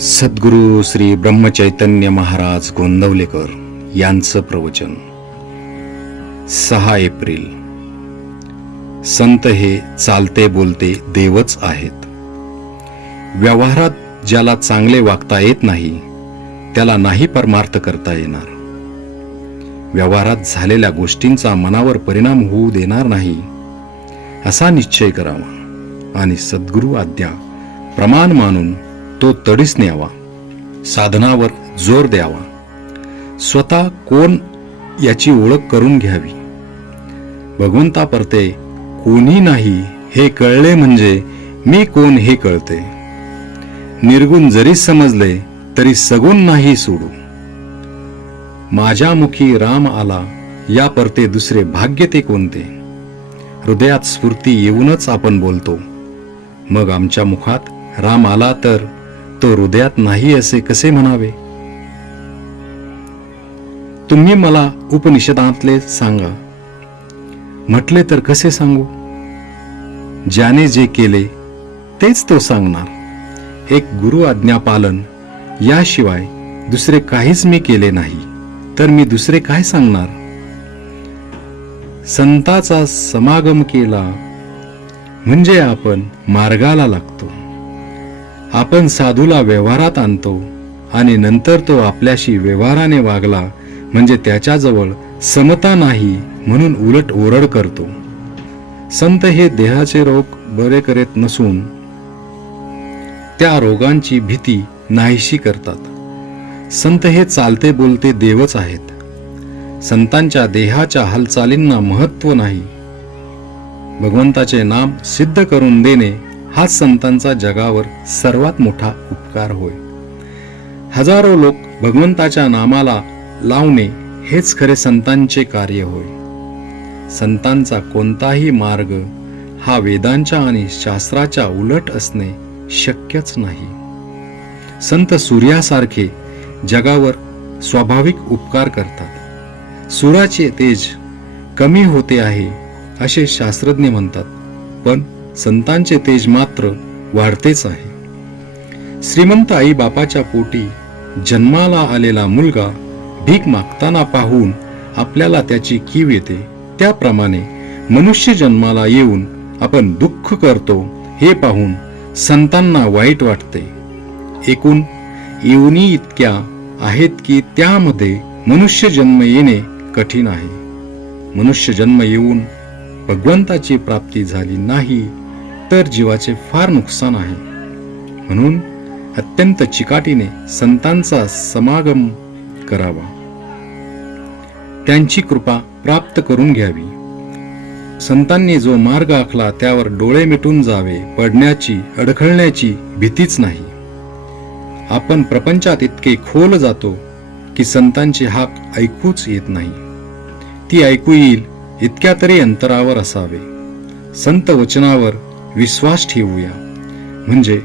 सद्गुरू श्री ब्रह्मचैतन्य महाराज गोंदवलेकर यांचं प्रवचन 6 एप्रिल. संत हे चालते बोलते देवच आहेत. व्यवहारात ज्याला चांगले वागता येत नाही त्याला नाही परमार्थ करता येणार. व्यवहारात झालेल्या गोष्टींचा मनावर परिणाम होऊ देणार नाही असा निश्चय करावा आणि सद्गुरू आज्ञा प्रमाण मानून तो तडीस न्यावा. साधनावर जोर द्यावा. स्वतः कोण याची ओळख करून घ्यावी. भगवंतापरते कोणी नाही हे कळले म्हणजे मी कोण हे कळते. निर्गुण जरी समजले तरी सगुण नाही सोडू. माझ्या मुखी राम आला या परते दुसरे भाग्य ते कोणते. हृदयात स्फूर्ती येऊनच आपण बोलतो. मग आमच्या मुखात राम आला तर तो हृदयात नाही असे कसे म्हणावे. तुम्ही मला उपनिषदांतले सांगा म्हटले तर कसे सांगू. ज्याने जे केले तेच तो सांगणार. एक गुरु आज्ञा पालन याशिवाय दुसरे काहीच मी केले नाही तर मी दुसरे काय सांगणार. संताचा समागम केला म्हणजे आपण मार्गाला लागतो. आपण साधूला व्यवहारात आणतो आणि नंतर तो आपल्याशी व्यवहाराने वागला म्हणजे त्याच्याजवळ समता नाही म्हणून उलट ओरड करतो. संत हे देहाचे रोग बरे करीत नसून त्या रोगांची भीती नाहीशी करतात. संत हे चालते बोलते देवच आहेत. संतांच्या देहाच्या हालचालींना महत्त्व नाही. भगवंताचे नाम सिद्ध करून देणे हाच संतांचा जगावर सर्वात मोठा उपकार होय. हजारो लोक भगवंताच्या नामाला लावणे हेच खरे संतांचे कार्य होय. संतांचा कोणताही मार्ग हा वेदांच्या आणि शास्त्राच्या उलट असणे शक्यच नाही. संत सूर्यासारखे जगावर स्वाभाविक उपकार करतात. सूर्याचे तेज कमी होते आहे असे शास्त्रज्ञ म्हणतात, पण संतांचे तेज मात्र वाढतेच आहे. श्रीमंत आई बापाच्या पोटी जन्माला आलेला मुलगा भीक मागताना पाहून आपल्याला त्याची कीव येते, त्याप्रमाणे मनुष्य जन्माला येऊन आपण दुःख करतो हे पाहून संतांना वाईट वाटते. एकूण योनी इतक्या आहेत की त्यामध्ये मनुष्य जन्म येणे कठीण आहे. मनुष्य जन्म येऊन भगवंताची प्राप्ती झाली नाही तर जीवाचे फार नुकसान आहे. म्हणून अत्यंत चिकाटीने संतांचा समागम करावा. त्यांची कृपा प्राप्त करून घ्यावी. संतांनी जो मार्ग आखला त्यावर डोळे मिटून जावे. पडण्याची अडखळण्याची भीतीच नाही. आपण प्रपंचात इतके खोल जातो की संतांची हाक ऐकूच येत नाही. ती ऐकू येईल इतक्या तरी अंतरावर असावे. संत वचनावर विश्वास ठेवूया म्हणजे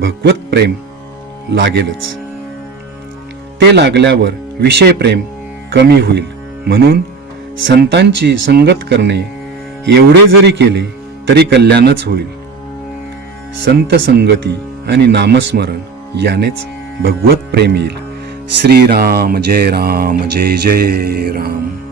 भगवत प्रेम लागेलच. ते लागल्यावर विषय प्रेम कमी होईल. म्हणून संतांची संगत करणे एवढे जरी केले तरी कल्याणच होईल. संत संगती आणि नामस्मरण यानेच भगवत प्रेम येईल. श्रीराम जय राम जय जय राम.